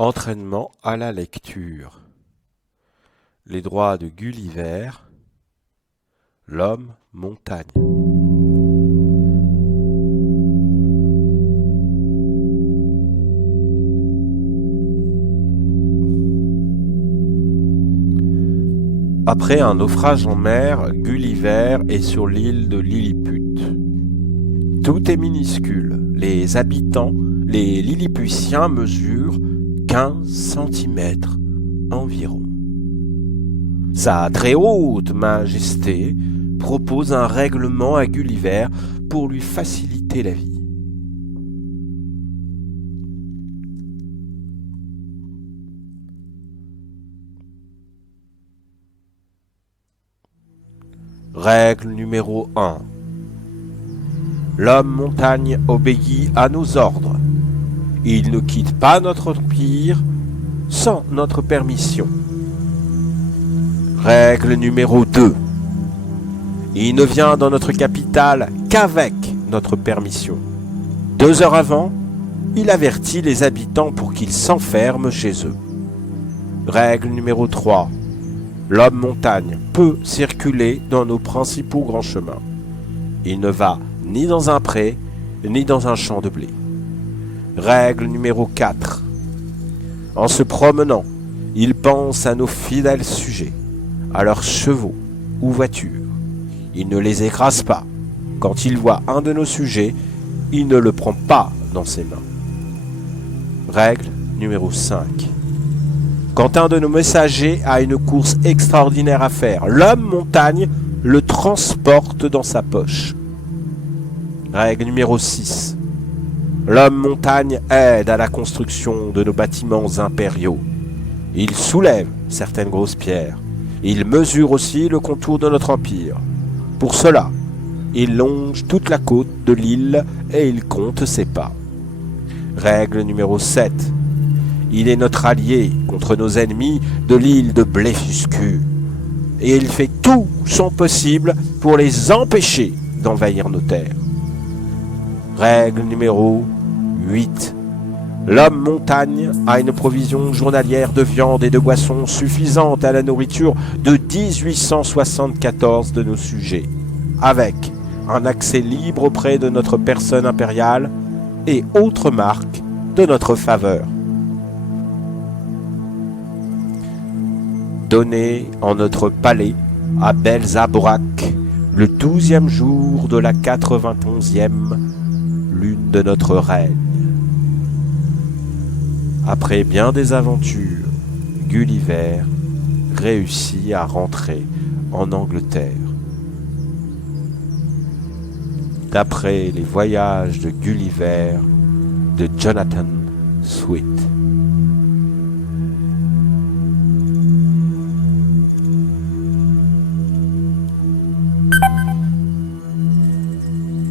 Entraînement à la lecture. Les droits de Gulliver. L'homme montagne. Après un naufrage en mer, Gulliver est sur l'île de Lilliput. Tout est minuscule. Les habitants, les Lilliputiens, mesurent 15 centimètres environ. Sa très haute majesté propose un règlement à Gulliver pour lui faciliter la vie. Règle numéro 1. L'homme montagne obéit à nos ordres. Il ne quitte pas notre empire sans notre permission. Règle numéro 2. Il ne vient dans notre capitale qu'avec notre permission. 2 heures avant, il avertit les habitants pour qu'ils s'enferment chez eux. Règle numéro 3. L'homme montagne peut circuler dans nos principaux grands chemins. Il ne va ni dans un pré, ni dans un champ de blé. Règle numéro 4. En se promenant, il pense à nos fidèles sujets, à leurs chevaux ou voitures. Il ne les écrase pas. Quand il voit un de nos sujets, il ne le prend pas dans ses mains. Règle numéro 5. Quand un de nos messagers a une course extraordinaire à faire, l'homme montagne le transporte dans sa poche. Règle numéro 6. L'homme montagne aide à la construction de nos bâtiments impériaux. Il soulève certaines grosses pierres. Il mesure aussi le contour de notre empire. Pour cela, il longe toute la côte de l'île et il compte ses pas. Règle numéro 7. Il est notre allié contre nos ennemis de l'île de Blefuscu. Et il fait tout son possible pour les empêcher d'envahir nos terres. Règle numéro 8. L'homme montagne a une provision journalière de viande et de boissons suffisante à la nourriture de 1874 de nos sujets, avec un accès libre auprès de notre personne impériale et autres marques de notre faveur. Donné en notre palais à Belzaborac le 12e jour de la 91e lune de notre règne. Après bien des aventures, Gulliver réussit à rentrer en Angleterre. D'après les voyages de Gulliver de Jonathan Swift.